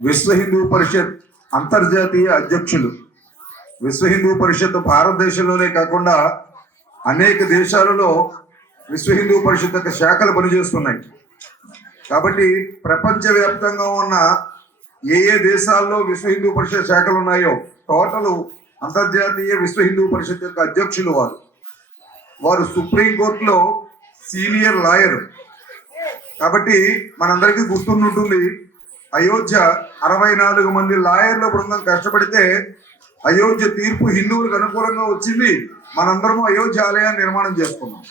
విశ్వ హిందూ పరిషత్ అంతర్జాతీయ అధ్యక్షులు. విశ్వ హిందూ పరిషత్ భారతదేశంలోనే కాకుండా అనేక దేశాలలో విశ్వ హిందూ పరిషత్ యొక్క శాఖలు పనిచేస్తున్నాయి. కాబట్టి ప్రపంచవ్యాప్తంగా ఉన్న ఏ దేశాల్లో విశ్వ హిందూ పరిషత్ శాఖలు ఉన్నాయో టోటల్ అంతర్జాతీయ విశ్వ హిందూ పరిషత్ యొక్క అధ్యక్షులు వారు సుప్రీంకోర్టులో సీనియర్ లాయర్. కాబట్టి మనందరికీ గుర్తుంటుంది, అయోధ్య 64 మంది లాయర్ల బృందం కష్టపడితే అయోధ్య తీర్పు హిందువులకు అనుకూలంగా వచ్చింది. మనందరము అయోధ్య ఆలయాన్ని నిర్మాణం చేసుకున్నాం.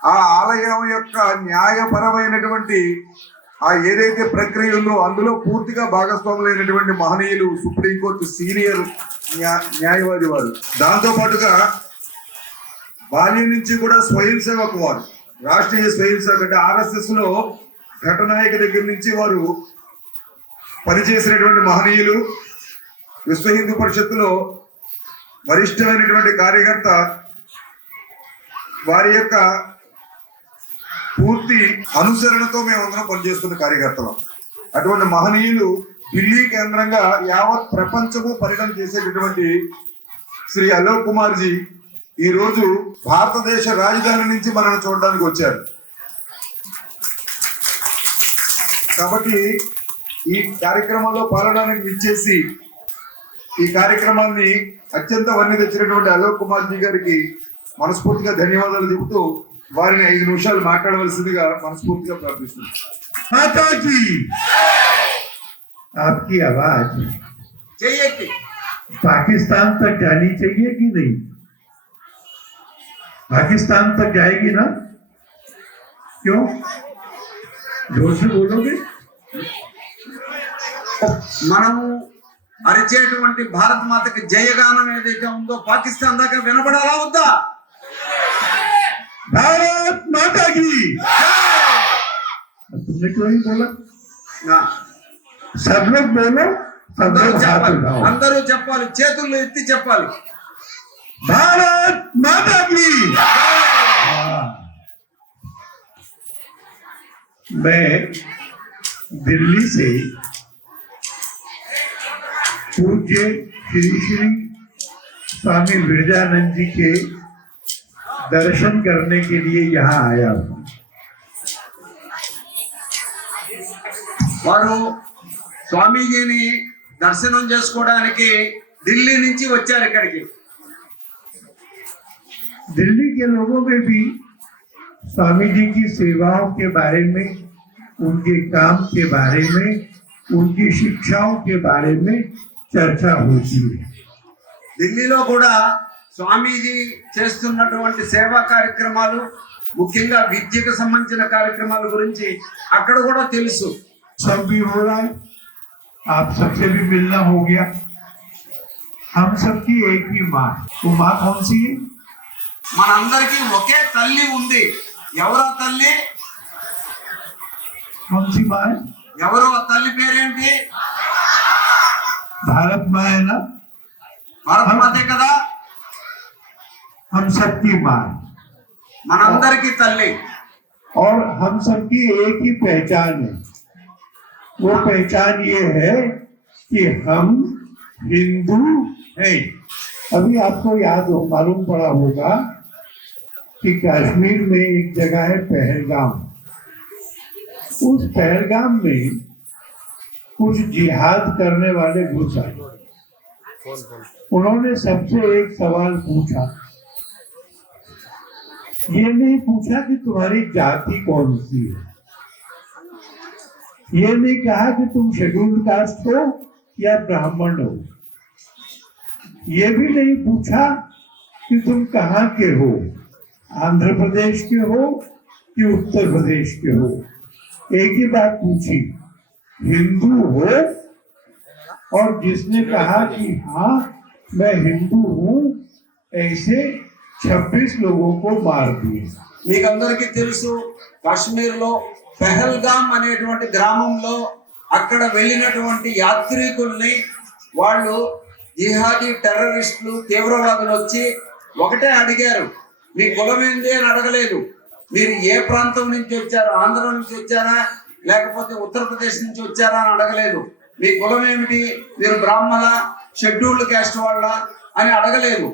ఆ ఆలయం యొక్క న్యాయపరమైనటువంటి ఏదైతే ప్రక్రియ ఉందో అందులో పూర్తిగా భాగస్వాములైనటువంటి మహనీయులు సుప్రీంకోర్టు సీనియర్ న్యాయవాది వారు. దాంతో పాటుగా బాల్యం నుంచి కూడా స్వయం సేవకు వారు, రాష్ట్రీయ స్వయం సేవకు అంటే RSS లో ఘటనాయక దగ్గర నుంచి వారు పనిచేసినటువంటి మహనీయులు. విశ్వ హిందూ పరిషత్తులో వరిష్టమైనటువంటి కార్యకర్త, వారి యొక్క పూర్తి అనుసరణతో మేమందరం పనిచేస్తున్న కార్యకర్తలు. అటువంటి మహనీయులు ఢిల్లీ కేంద్రంగా యావత్ ప్రపంచము పర్యటన చేసేటటువంటి శ్రీ అలోక్ కుమార్ జీ ఈ రోజు భారతదేశ రాజధాని నుంచి మనల్ని చూడడానికి వచ్చారు. కాబట్టి ఈ కార్యక్రమంలో పాల్గొనడానికి విచ్చేసి ఈ కార్యక్రమాన్ని అత్యంత వన్నీ తెచ్చినటువంటి అలోక్ కుమార్ జీ గారికి మనస్ఫూర్తిగా ధన్యవాదాలు చెబుతూ వారిని 5 నిమిషాలు మాట్లాడవలసిందిగా మనస్ఫూర్తిగా ప్రార్థిస్తున్నాను. మాతాజీ, आपकी आवाज पाकिस्तान तक जानी चाहिए कि नहीं? पाकिस्तान तक जाएगी ना? क्यों? जोर से बोलोगे? మనము అరిచేటువంటి భారత మాతకి జయగానం ఏదైతే ఉందో పాకిస్తాన్ దాకా వినపడాలా వద్దా? भारत माता की। तुमने क्यों नहीं बोला? सब लोग बोलो, सब लोग हाथ उठाओ। అందరూ చెప్పాలి, చేతులు ఎత్తి చెప్పాలి. भारत माता की। मैं दिल्ली से पूज्य श्री श्री स्वामी विरजानंद जी के दर्शन करने के लिए यहाँ आया हूँ। వారు స్వామీజీని దర్శనం చేసుకోవడానికి ఢిల్లీ నుంచి వచ్చారు ఇక్కడికి. दिल्ली के लोगों में भी स्वामी जी की सेवाओं के बारे में, उनके काम के बारे में, उनकी शिक्षाओं के बारे में चर्चा होती है। ఢిల్లీలో కూడా స్వామీజీ చేస్తున్నటువంటి సేవా కార్యక్రమాలు, ముఖ్యంగా విద్యకు సంబంధించిన కార్యక్రమాల గురించి అక్కడ కూడా తెలుసు. सब भी हो रहा है, आप सबसे भी मिलना हो गया। हम सबकी एक ही माँ, वो माँ कौन सी है? మనందరికీ ఒకే తల్లి ఉంది. ఎవరో తల్లి? कौन सी माँ है? ఎవరో ఆ తల్లి పేరేంటి? भारत माँ है ना? భారత మాతే కదా. हम सबकी माँ, మనందరికీ తల్లి. और हम सबकी एक ही पहचान है। वो पहचान ये है कि हम हिंदू हैं। अभी आपको याद हो, मालूम पड़ा होगा कि कश्मीर में एक जगह है पहलगाम। उस पहलगाम में कुछ जिहाद करने वाले घुस आए। उन्होंने सबसे एक सवाल पूछा। ये नहीं पूछा कि तुम्हारी जाति कौन सी है, ये नहीं कहा कि तुम शेड्यूल्ड कास्ट हो या ब्राह्मण हो, ये भी नहीं पूछा कि तुम कहाँ के हो, आंध्र प्रदेश के हो कि उत्तर प्रदेश के हो। एक ही बात पूछी, हिंदू हो? और जिसने कहा कि हाँ मैं हिंदू हूँ, ऐसे 26 लोगों को मार दिए। మీకు అందరికీ తెలుసు, కాశ్మీర్లో పెహల్గాం అనేటువంటి గ్రామంలో అక్కడ వెళ్ళినటువంటి యాత్రికుల్ని వాళ్ళు జిహాదీ టెర్రరిస్టులు, తీవ్రవాదులు వచ్చి ఒకటే అడిగారు, మీ కులం ఏంది అని అడగలేదు. మీరు ఏ ప్రాంతం నుంచి వచ్చారు, ఆంధ్ర నుంచి వచ్చారా లేకపోతే ఉత్తరప్రదేశ్ నుంచి వచ్చారా అని అడగలేదు. మీ కులం ఏమిటి, మీరు బ్రాహ్మణ షెడ్యూల్డ్ క్యాస్ట్ వాళ్ళ అని అడగలేదు.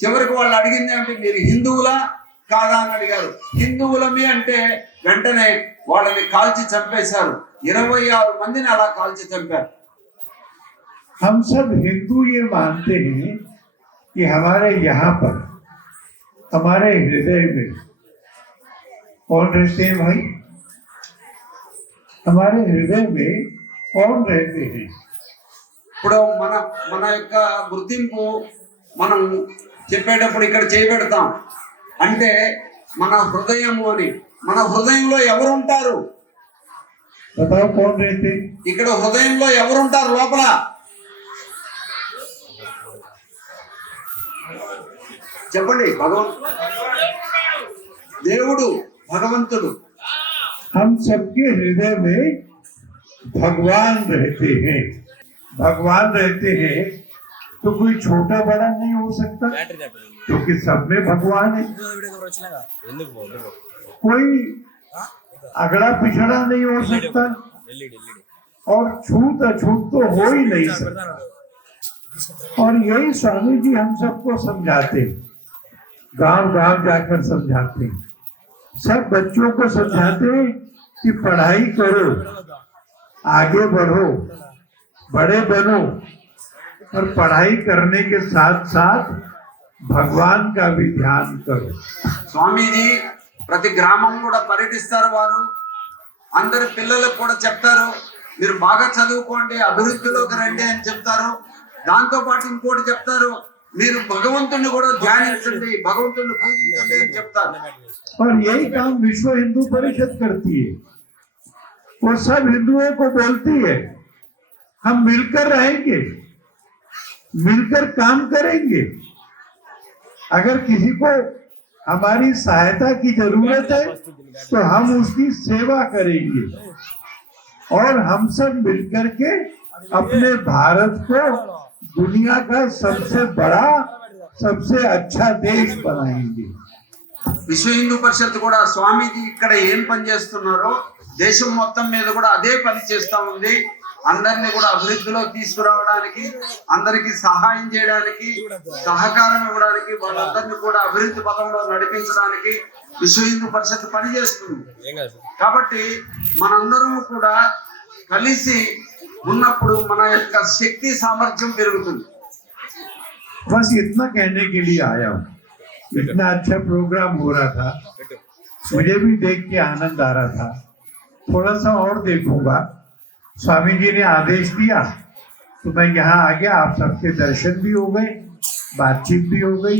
చివరికి వాళ్ళు అడిగింది ఏమిటి, మీరు హిందువులా కాదా అని అడిగారు. హిందువులమి అంటే వెంటనే వాళ్ళని కాల్చి చంపేశారు. 26 మందిని అలా కాల్చి చంపారు. हम सब हिंदू ये मानते हैं कि हमारे यहाँ पर हमारे हृदय में कौन रहते हैं भाई? हमारे हृदय में कौन रहते हैं? ఇప్పుడు మన యొక్క గుర్తింపు మనం చెప్పేటప్పుడు ఇక్కడ చేయబెడతాం అంటే మన హృదయము అని. మన హృదయంలో ఎవరు ఉంటారు? बताओ कौन रहते हैं? ఇక్కడ హృదయంలో ఎవరు ఉంటారు? లోపల చెప్పండి. దేవుడు, భగవంతుడు. हम सबके हृदय में भगवान रहते हैं। भगवान रहते हैं तो कोई छोटा बड़ा नहीं हो सकता, क्योंकि सब में भगवान है। कोई अगड़ा पिछड़ा नहीं हो सकता और छूत अछूत तो हो ही नहीं सकता। और यही स्वामी जी हम सबको समझाते, गांव गांव जाकर समझाते, सब बच्चों को समझाते कि पढ़ाई करो, आगे बढ़ो, बड़े बनो, और पढ़ाई करने के साथ साथ भगवान का भी ध्यान करो। స్వామీజీ ప్రతి గ్రామం కూడా పర్యటిస్తారు. వారు అందరి పిల్లలకు కూడా చెప్తారు, మీరు బాగా చదువుకోండి, అభివృద్ధిలోకి రండి అని చెప్తారు. దాంతో పాటు ఇంకోటి చెప్తారు, మీరు భగవంతుని కూడా ధ్యానించండి, భగవంతుని పూజించండి అని చెప్తారు. और यही काम विश्व हिंदू परिषद करती है। वो सब हिंदुओं को बोलती है, हम मिलकर रहेंगे, मिलकर काम करेंगे। अगर किसी को हमारी सहायता की जरूरत है तो हम उसकी सेवा करेंगे और हम सब मिलकर के अपने भारत को दुनिया का सबसे बड़ा, सबसे अच्छा देश बनाएंगे। విశ్వ హిందూ పరిషత్ కూడా స్వామీజీ ఇక్కడ ఏం పని చేస్తున్నారో దేశం మొత్తం మీద కూడా అదే పని చేస్తా ఉంది. అందరినీ కూడా అభివృద్ధిలో తీసుకురావడానికి, అందరికి సహాయం చేయడానికి, సహకారం ఇవ్వడానికి, వాళ్ళందరినీ కూడా అభివృద్ధి పథంలో నడిపించడానికి విశ్వ హిందూ పరిషత్ పనిచేస్తుంది. కాబట్టి మనందరం కూడా కలిసి ఉన్నప్పుడు మన యొక్క శక్తి సామర్థ్యం పెరుగుతుంది. बस इतना कहने के लिए आया हूँ। इतना अच्छा प्रोग्राम हो रहा था, मुझे भी देख के आनंद आ रहा था। थोड़ा सा और देखूंगा। स्वामी जी ने आदेश दिया तो मैं यहाँ आ गया। आप सबके दर्शन भी हो गए, बातचीत भी हो गई।